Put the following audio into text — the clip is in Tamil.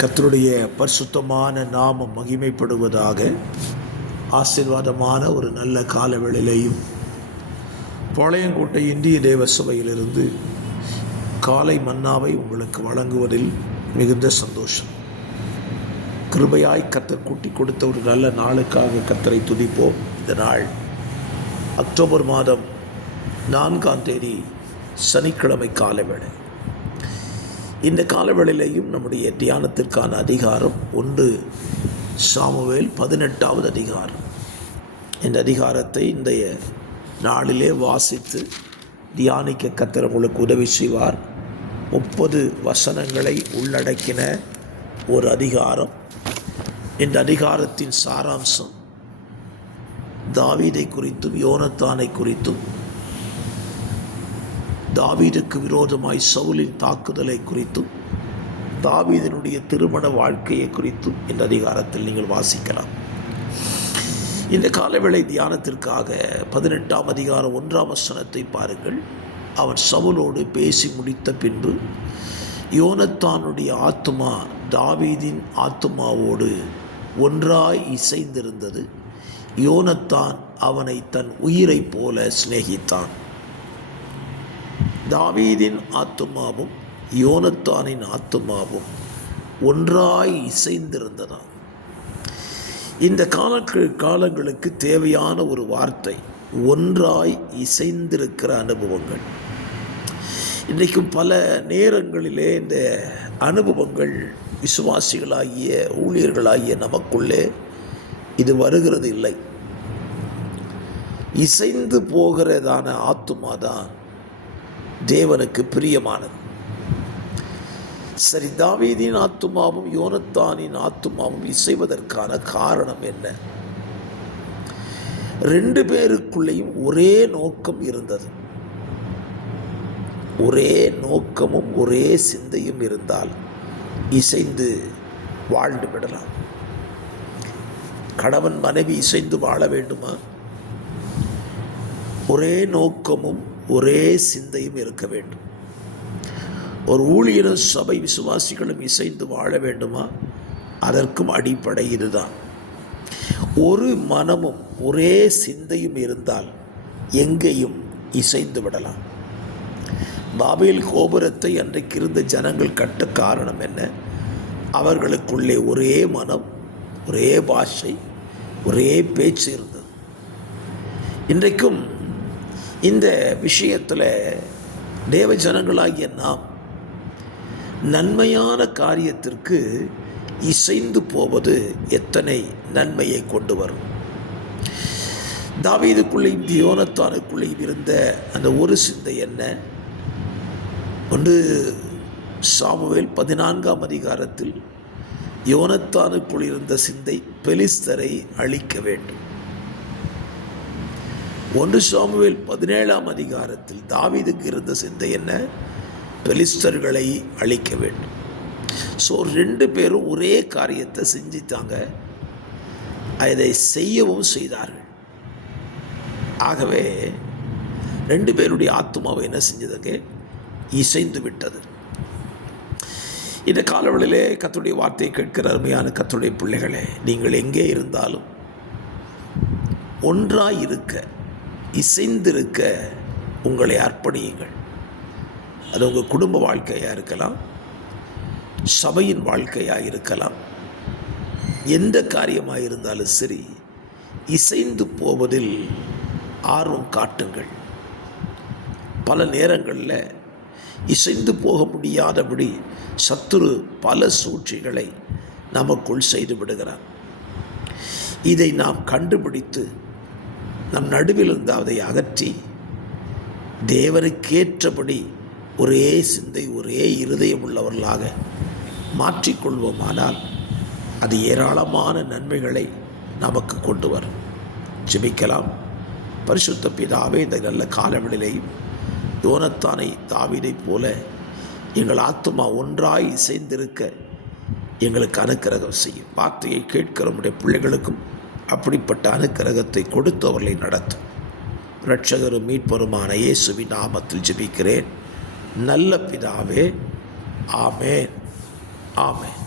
கர்த்தருடைய பரிசுத்தமான நாமம் மகிமைப்படுவதாக. ஆசீர்வாதமான ஒரு நல்ல காலவேளையிலேயும் பாளையங்கோட்டை இந்திய தேவ சபையிலிருந்து காலை மன்னாவை உங்களுக்கு வழங்குவதில் மிகுந்த சந்தோஷம். கிருபையாய் கர்த்தர் கூட்டி கொடுத்த ஒரு நல்ல நாளுக்காக கர்த்தரை துதிப்போம். இந்த நாள் அக்டோபர் மாதம் 4ஆம் தேதி சனிக்கிழமை காலவேளை. இந்த காலவேளையிலையும் நம்முடைய தியானத்திற்கான அதிகாரம் 1 சாமுவேல் 18வது அதிகாரம். இந்த அதிகாரத்தை இன்றைய நாளிலே வாசித்து தியானிக்க கர்த்தர் உங்களுக்கு உதவி செய்வார். 30 வசனங்களை உள்ளடக்கின ஒரு அதிகாரம். இந்த அதிகாரத்தின் சாராம்சம் தாவீதை குறித்தும் யோனத்தானை குறித்தும், தாவீதுக்கு விரோதமாய் சவுலின் தாக்குதலை குறித்தும், தாவீதினுடைய திருமண வாழ்க்கையை குறித்தும் இந்த அதிகாரத்தில் நீங்கள் வாசிக்கலாம். இந்த காலவேளை தியானத்திற்காக 18ஆம் அதிகாரம் 1ஆம் வசனத்தை பாருங்கள். அவன் சவுலோடு பேசி முடித்த பின்பு யோனத்தானுடைய ஆத்துமா தாவீதின் ஆத்துமாவோடு ஒன்றாய் இசைந்திருந்தது. யோனத்தான் அவனை தன் உயிரை போல சிநேகித்தான். தாவீதின் ஆத்துமாவும் யோனத்தானின் ஆத்துமாவும் ஒன்றாய் இசைந்திருந்ததாம். இந்த காலங்களுக்கு தேவையான ஒரு வார்த்தை, ஒன்றாய் இசைந்திருக்கிற அனுபவங்கள். இன்றைக்கும் பல நேரங்களிலே இந்த அனுபவங்கள் விசுவாசிகளாகிய ஊழியர்களாகிய நமக்குள்ளே இது வருகிறது இல்லை. இசைந்து போகிறதான ஆத்துமாதான் தேவனுக்கு பிரியமானது. சரி, தாவீதின் ஆத்துமாவும் யோனத்தானின் ஆத்துமாவும் இசைவதற்கான காரணம் என்ன? 2 பேருக்குள்ளேயும் ஒரே நோக்கம் இருந்தது. ஒரே நோக்கமும் ஒரே சிந்தையும் இருந்தால் இசைந்து வாழ்ந்து விடலாம். கணவன் மனைவி இசைந்து வாழ வேண்டுமா? ஒரே நோக்கமும் ஒரே சிந்தையும் இருக்க வேண்டும். ஒரு ஊழியரும் சபை விசுவாசிகளும் இசைந்து வாழ வேண்டுமா? அதற்கும் அடிப்படை இதுதான். ஒரு மனமும் ஒரே சிந்தையும் இருந்தால் எங்கேயும் இசைந்து விடலாம். பாபேல் கோபுரத்தை அன்றைக்கு இருந்த ஜனங்கள் கட்ட காரணம் என்ன? அவர்களுக்குள்ளே ஒரே மனம், ஒரே பாஷை, ஒரே பேச்சு இருந்தது. இன்றைக்கும் இந்த விஷயத்தில் தேவ ஜனங்களாகிய நாம் நன்மையான காரியத்திற்கு இசைந்து போவது எத்தனை நன்மையை கொண்டு வரும். தாவீதுக்குள்ளேயும் யோனத்தானுக்குள்ளேயும் இருந்த அந்த ஒரு சிந்தை என்ன? 1 சாமுவேல் 14ஆம் அதிகாரத்தில் யோனத்தானுக்குள் இருந்த சிந்தை பெலிஸ்தரை அழிக்க வேண்டும். 1 சாமுவேல் 17ஆம் அதிகாரத்தில் தாவீதுக்கு இருந்த சிந்தை என்ன? பெலிஸ்தர்களை அழிக்க வேண்டும். ஸோ 2 பேரும் ஒரே காரியத்தை செஞ்சிட்டாங்க, அதை செய்யவும் செய்தார்கள். ஆகவே 2 பேருடைய ஆத்துமாவை என்ன செஞ்சதுங்க? இசைந்து விட்டது. இந்த காலவெளியிலே கர்த்தருடைய வார்த்தையை கேட்கிற அருமையான கர்த்தருடைய பிள்ளைகளே, நீங்கள் எங்கே இருந்தாலும் ஒன்றாய் இருக்க, இசைந்திருக்க உங்களை அர்ப்பணியுங்கள். அது உங்கள் குடும்ப வாழ்க்கையாக இருக்கலாம், சபையின் வாழ்க்கையாக இருக்கலாம், எந்த காரியமாக இருந்தாலும் சரி, இசைந்து போவதில் ஆர்வம் காட்டுங்கள். பல நேரங்களில் இசைந்து போக முடியாதபடி சத்துரு பல சூழ்ச்சிகளை நமக்குள் செய்து விடுகிறான். இதை நாம் கண்டுபிடித்து நம் நடுவில் இருந்து அதை அகற்றி தேவனுக்கேற்றபடி ஒரே சிந்தை, ஒரே இருதயம் உள்ளவர்களாக மாற்றிக்கொள்வோமானால் அது ஏராளமான நன்மைகளை நமக்கு கொண்டு வரும். ஜெபிக்கலாம். பரிசுத்த பிதாவே, இந்த நல்ல காலவெளியிலேயும் யோனத்தானை தாவீதைப் போல எங்கள் ஆத்துமா ஒன்றாய் இசைந்திருக்க எங்களுக்கு அனுக்கிரகம் செய்யும். வார்த்தையை கேட்கிற நம்முடைய பிள்ளைகளுக்கும் அப்படிப்பட்ட அனுக்கிரகத்தை கொடுத்து அவர்களை நடத்தும். இரட்சகரும் மீட்பருமான இயேசுவின் நாமத்தில் ஜெபிக்கிறேன் நல்ல பிதாவே. ஆமென், ஆமென்.